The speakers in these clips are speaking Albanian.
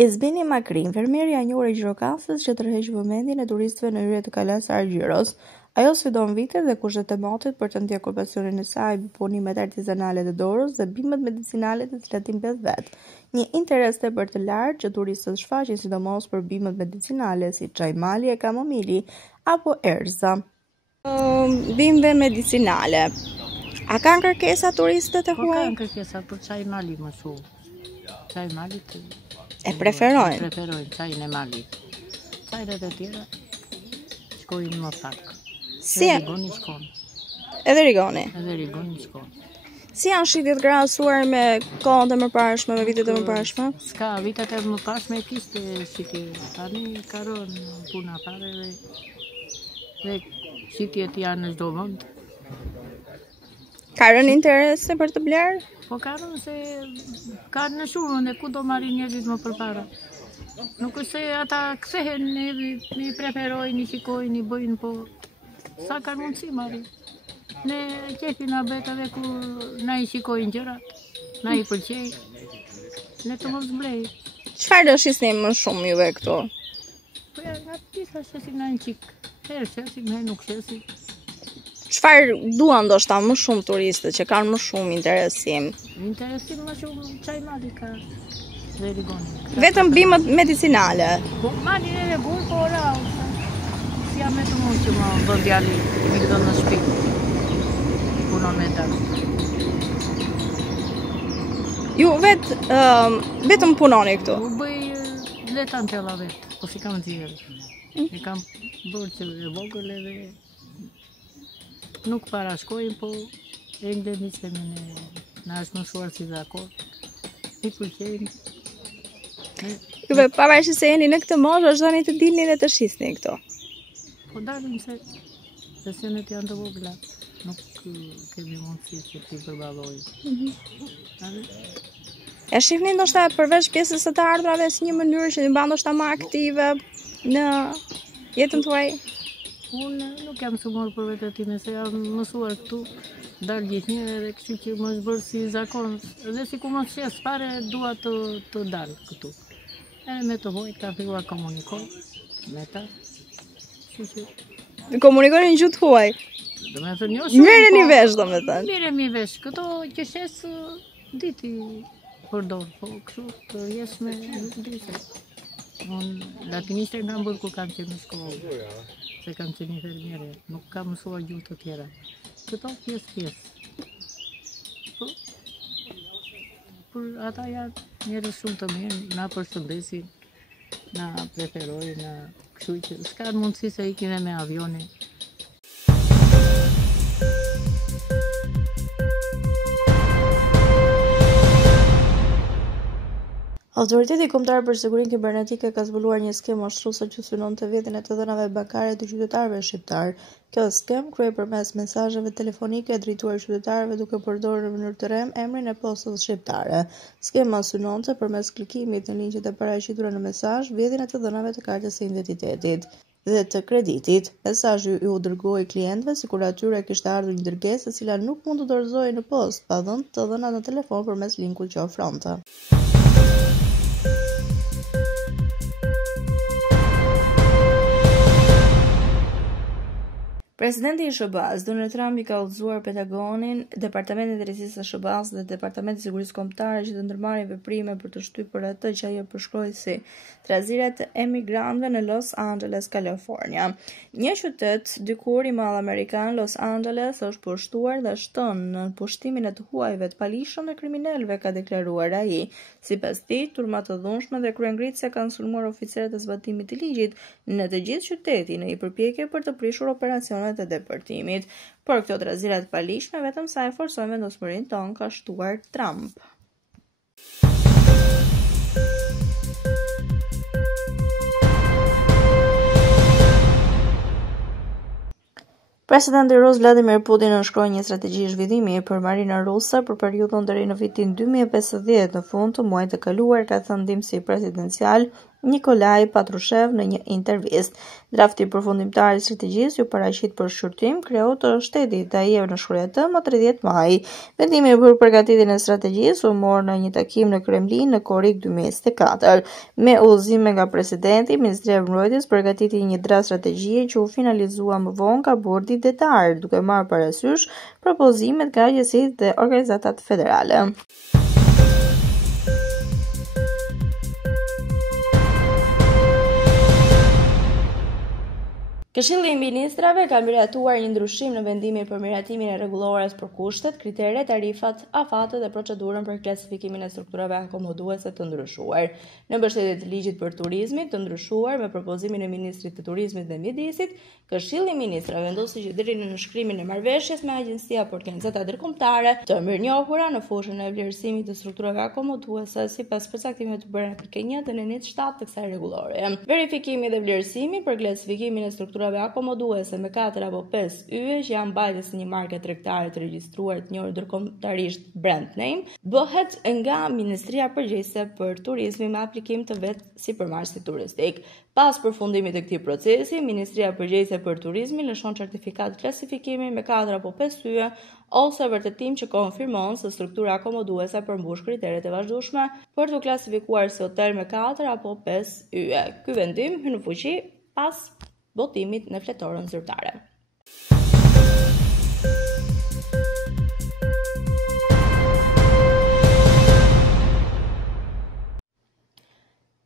Ezbini Makri, infermierja e njohur e Gjirokastës që tërheq vëmendjen e turistëve në hyrje të kalas Argjiros. Ajo sfidon vitet dhe kushtet e motit për të ndjekur pasionin e saj mbi punimet artizanale të dorës dhe bimët medicinale të cilat i mbledh vet. Një interes tepër të lartë që turistët shfaqin sidomos për bimët medicinale si çajmali e kamomili apo erza. Bimëve medicinale. A kanë kërkesa turistët e huaj? Kanë kërkesa për çajmali më shumë. Çajmalit e preferojnë. Preferojnë çajin e malit. Çajrat e tjera shkojnë më pak. Si Rigoni shkon. Edhe Rigoni. Edhe Rigoni shkon. Si janë shitjet krahasuar me kohët e mëparshme, me vitet e mëparshme? Ska, vitet e mëparshme kishte shitje. Tani karon puna fare dhe shitjet janë në çdo vend. Ka rënë interese për të blerë? Po ka rënë se ka në shumë dhe ku do marrin njerëzit më përpara. Nuk është se ata kthehen, ne preferojnë, i shikojnë, i bëjnë, po sa kanë mundësi marrin. Ne qefi na bëhet edhe kur na i shikojnë gjërat, na i pëlqej, ne të mos blej. Çfarë do shisni më shumë juve këtu? Po ja, nga pisa shesim na një qik, herë shesim, herë nuk shesim. Çfarë duan ndoshta më shumë turistët që kanë më shumë interesim? Interesim më shumë çajmali ka dhe Rigoni. Vetëm bimët medicinale. Po malin edhe burr, po ora. Si jam me të mund që më bën djali mi dhënë në shtëpi. Punon me ta. Ju vetëm punoni këtu? U bëj letan tella vetë, po si kam thirrë. E kam bërë që e vogël edhe nuk parashkojnë, po e indenicemin na është mësuar si zakon. I pëlqejnë. Juve pavarësisht se jeni në këtë moshë, është dhënë të dilni dhe të shisni këtu. Po dalim se sesionet janë të vogla, nuk kemi mundësi që t'i përballojmë. E shihni ndoshta përveç pjesës së të ardhrave si një mënyrë që të mban ndoshta më aktive në jetën tuaj? Unë nuk jam mësuar për vetë time, se jam mësuar këtu, dal gjithnjëherë edhe kështu që më është bërë si zakon, dhe si ku mos shes fare dua të dal këtu. E me të hojt ka filluar komunikoj me ta. Komunikojnë në gjuhë të huaj. Do me thënë jo shumë. Merreni vesh domethënë. Merremi vesh. Këto që shes diti përdor, po kështu të jesh me dite. Unë latinisht e kam bërë kur kam qenë në shkollë. Se kam qenë infermiere, nuk kam mësuar gjuhë të tjera. Këto pjesë. Por ata janë njerëz shumë të mirë, na përshëndesin, na preferojnë, na kështu që s'ka mundësi se ikin me avioni. Autoriteti Kombëtar për Sigurinë Kibernetike ka zbuluar një skemë mashtruese që synon të vjedhjen e të dhënave bankare të qytetarëve shqiptar. Kjo skemë kryej përmes mesazheve telefonike drejtuar qytetarëve duke përdorur në mënyrë të rrem emrin e postës shqiptare. Skema synonte përmes klikimit në linqet e paraqitura në mesazh vjedhjen e të dhënave të kartës së identitetit dhe të kreditit. Mesazhi u dërgoi klientëve sikur atyre kishte ardhur një dërgesë e cila nuk mund të dorëzohej në postë pa dhënë të dhënat në telefon përmes linkut që ofronte. Presidenti i SBA-s, Donald Trump, i ka udhëzuar Pentagonin, Departamentin e Drejtësisë së SBA-s dhe Departamentin e Sigurisë Kombëtare që të ndërmarrin veprime për të shtypur atë që ai përshkroi si traziret e emigrantëve në Los Angeles, Kalifornia. Një qytet dikur i madh amerikan, Los Angeles, është pushtuar dhe shton në pushtimin e të huajve të palishëm dhe kriminalëve, ka deklaruar ai. Sipas tij, turma të dhunshme dhe kryengritëse kanë sulmuar oficerët e zbatimit të ligjit në të gjithë qytetin në një përpjekje për të prishur operacionet e deportimit. Por këto trazirat palishme vetëm sa e forsojnë vendosmërinë tonë, ka shtuar Trump. Presidenti rus Vladimir Putin nënshkroi një strategji zhvillimi për marinën ruse për periudhën deri në vitin 2050 në fund të muajit të kaluar, ka thënë ndihmësi presidencial Nikolaj Patrushev në një intervistë. Drafti përfundimtar i strategjisë ju paraqit për shqyrtim kreu të shtetit Tajev në shkruaj të më 30 maj. Vendimi për përgatitjen e strategjisë u mor në një takim në Kremlin në korrik 2024. Me udhëzime nga presidenti, Ministria e Mbrojtjes përgatiti një draft strategjie që u finalizua më vonë nga bordi detar, duke marrë parasysh propozimet nga agjencitë dhe organizatat federale. Këshilli i Ministrave ka miratuar një ndryshim në vendimin për miratimin e rregullores për kushtet, kriteret, tarifat, afatet dhe procedurën për klasifikimin e strukturave akomoduese të ndryshuar. Në mbështetje të ligjit për turizmin të ndryshuar me propozimin e Ministrit të Turizmit dhe Mjedisit, Këshilli i Ministrave vendosi që deri në nënshkrimin e marrëveshjes me Agjencia për Organizata Ndërkombëtare të mirënjohura në fushën e vlerësimit të strukturave akomoduese sipas përcaktimeve të bëra në pikën 1 të nenit 7 të kësaj rregullore. Verifikimi dhe vlerësimi për klasifikimin e strukturave akomoduese me 4 apo 5 yje që janë mbajtës në një marke tregtare të regjistruar të njohur ndërkombëtarisht brand name, bëhet nga Ministria Përgjegjëse për Turizmin me aplikim të vet si përmarrësi turistik. Pas përfundimit të këtij procesi, Ministria Përgjegjëse për Turizmin lëshon certifikat klasifikimi me 4 apo 5 yje ose vërtetim që konfirmon se struktura akomoduese përmbush kriteret e vazhdueshme për të klasifikuar si hotel me 4 apo 5 yje. Ky vendim hyn në fuqi pas votimit në fletorën zyrtare.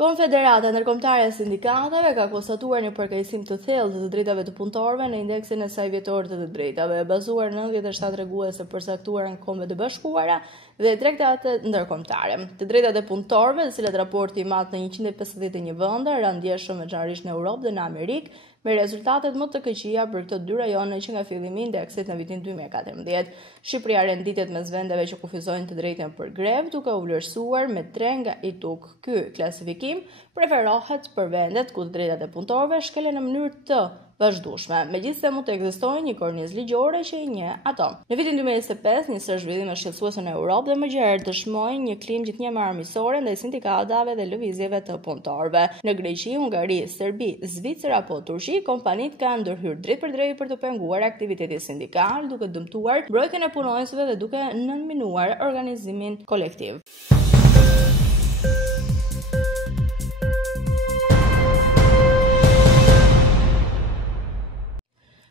Konfederata Ndërkombëtare e Sindikatave ka konstatuar një përkeqësim të thellë të drejtave të punëtorëve në indeksin e saj vjetor të drejtave, bazuar në 97 rregullese përcaktuara në Kombet e Bashkuara dhe traktatet ndërkombëtare. Të drejtat e punëtorëve, të cilat raporti i mat në 151 vende, ranë ndjeshëm veçanërisht në Europë dhe në Amerikë, me rezultatet më të këqija për këto dy rajone që nga fillimi i indeksit në vitin 2014. Shqipëria renditet mes vendeve që kufizojnë të drejtën për grevë, duke u vlerësuar me 3 nga i tuk. Ky klasifikim preferohet për vendet ku të drejtat e punëtorëve shkelen në mënyrë të vazhdueshme, megjithëse mund të ekzistojë një kornizë ligjore që i njeh ato. Në vitin 2025, një sër zhvillime shqetësuese në Europë dhe më gjerë dëshmojnë një klimë gjithnjë më armiqësore ndaj sindikatave dhe lëvizjeve të punëtorëve. Në Greqi, Hungari, Serbi, Zvicër apo Turqi, kompanitë kanë ndërhyrë drejt për drejt për të penguar aktivitetin sindikal, duke dëmtuar mbrojtjen e punonjësve dhe duke nënminuar organizimin kolektiv.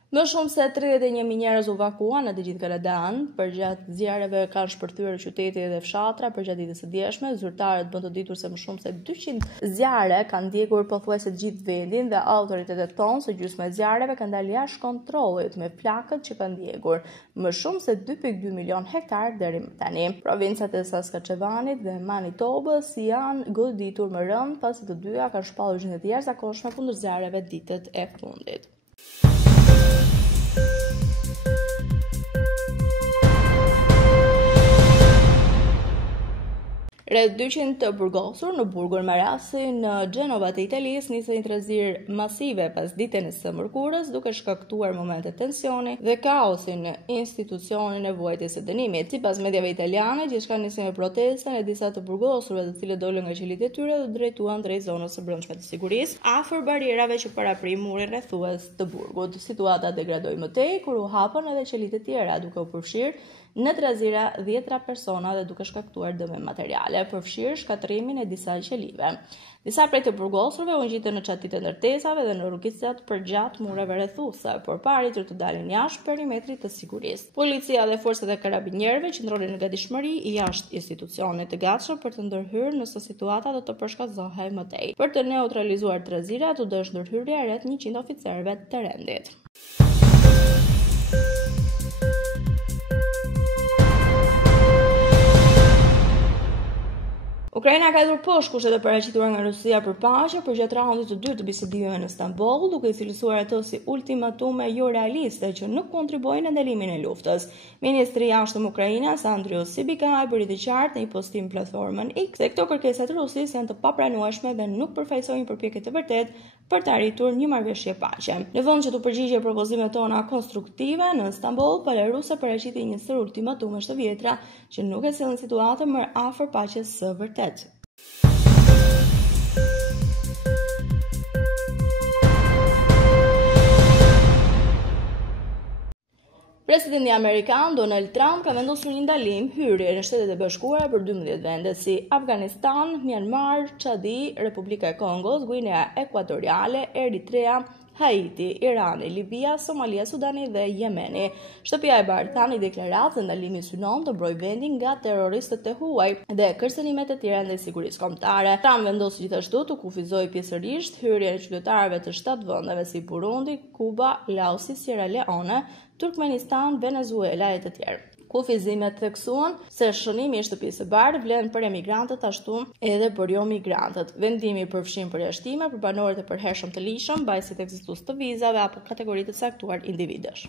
Më shumë se 31.000 njerëz u evakuan në të gjithë Kanadan, përgjatë zjarreve kanë shpërthyer qytete dhe fshatra përgjatë ditës së djeshme. Zyrtarët bën të ditur se më shumë se 200 zjarre kanë ndjekur pothuajse të gjithë vendin dhe autoritetet thonë se gjysma e zjarreve kanë dalë jashtë kontrollit me flakët që kanë ndjekur më shumë se 2.2 milion hektar deri më tani. Provincat e Saskatchevanit dhe Manitobës janë goditur më rënd pasi të dyja kanë shpallur gjendje të jashtëzakonshme kundër zjarreve ditët e fundit. Rreth 200 të burgosur në burgun Marassi në Gjenova të Italisë nisën një trazirë masive pas ditën e së mërkurës, duke shkaktuar momente tensioni dhe kaosi në institucionin e vuajtjes së dënimit. Sipas mediave italiane, gjithçka nisi me protestën e disa të burgosurve, të cilët dolën nga qelitë e tyre dhe drejtuan drejt zonës së brendshme të sigurisë, afër barierave që paraprin murin rrethues të burgut. Situata degradoi më tej kur u hapën edhe qelitë të tjera, duke u përfshirë në trazira 10 persona dhe duke shkaktuar dëme materiale, përfshirë shkatrimin e disa qelive. Disa prej të burgosurve u ngjitën në çatit e ndërtesave dhe në rrugicat përgjatë mureve rrethuese, por paritur të dalin jashtë perimetrit të sigurisë. Policia dhe forcat e karabinjerëve qëndronin në gatishmëri jashtë institucionit të gatshëm për të ndërhyrë nëse situata do të përshkatëzohej më tej. Për të neutralizuar trazirat, u dësh ndërhyrja rreth 100 oficerëve të rendit. Ukraina ka hedhur poshtë kushtet e paraqitura nga Rusia për paqe përgjatë raundit të dytë të bisedimeve në Stamboll, duke i cilësuar ato si ultimatume jo realiste që nuk kontribojnë në ndalimin e luftës. Ministri i Jashtëm Ukrainas, Andriy Sybiha, bëri të qartë në një postim platformën X se këto kërkesa të Rusisë janë të papranueshme dhe nuk përfaqësojnë një përpjekje të vërtetë për të arritur një marrëveshje paqe. Në vend që të përgjigjë propozimet tona konstruktive, në Stamboll, Belarusi paraqiti një sër ultimatumesh të vjetra që nuk e sjellin situatën më afër paqes së vërtetë. Presidenti Amerikan Donald Trump ka vendosur një ndalim hyrje në Shtetet e Bashkuara për 12 vende si Afganistan, Myanmar, Çadi, Republika e Kongos, Guinea Ekuatoriale, Eritrea, Haiti, Irani, Libia, Somalia, Sudani dhe Jemeni. Shtëpia e Bardhë tani deklaratë se ndalimi synon të mbrojë vendin nga terroristët e huaj dhe kërcënimet e tjera ndaj sigurisë kombëtare. Trump vendos gjithashtu të kufizojë pjesërisht hyrjen e qytetarëve të 7 vendeve si Burundi, Kuba, Laosi, Sierra Leone, Turkmenistan, Venezuela e të tjerë. Kufizimet theksuan se shënimi i shtëpisë së bardhë vlen për emigrantët ashtu edhe për jo migrantët. Vendimi përfshin përjashtime për banorët e përhershëm të lishëm, mbajtësit ekzistus të vizave apo kategoritë të caktuar individësh.